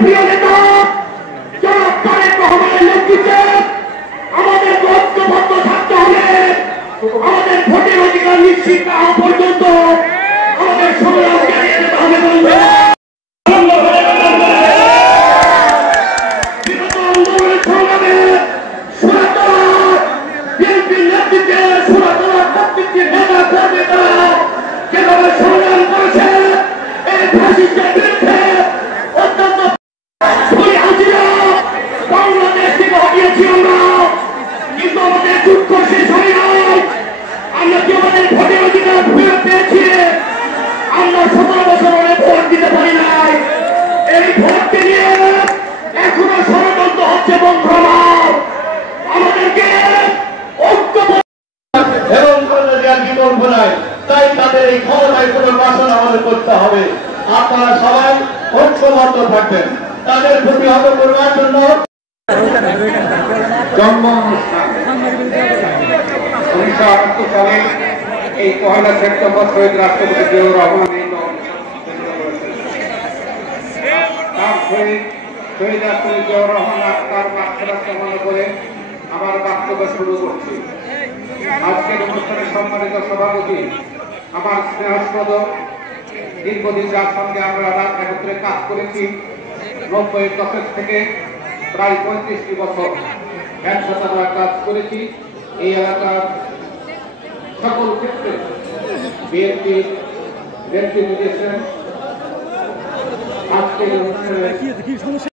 প্রিয় নেতা জনাব তারেক রহমানের নেতৃত্বে আমাদের ঐক্যবদ্ধ থাকতে হবে। আমাদের ভোটের অধিকার নিশ্চিত না হওয়া পর্যন্ত আমাদের সংগ্রাম চালিয়ে যেতে হবে। তাই তাদের এই ক্ষমতায় পুনর্বাসন আমাদের করতে হবে। আপনারা সবাই ঐক্যবদ্ধ থাকবেন। তাদের প্রতি হত করবার জন্য জন্ম অনুষ্ঠান 1978 সালে এই 1 সেপ্টেম্বর শহীদ রাষ্ট্রপতি জিয়াউর রহমান শহীদ রাষ্ট্রপতি জিয়াউর রহমান তার মাগফিরাত কামনা করে আমার বক্তব্য শুরু করছি। আজকের অনুষ্ঠানের সম্মানিত সভাপতি আমার স্নেহাস্পদ দীর্ঘদিন যার সঙ্গে আমরা একত্রে কাজ করেছি, 90-এর দশক থেকে প্রায় 35টি বছর একসাথে আমরা কাজ করেছি। এই এলাকার সকল ক্ষেত্রে বিএনপি নেতৃত্ব দিয়েছেন। আজকের অনুষ্ঠানে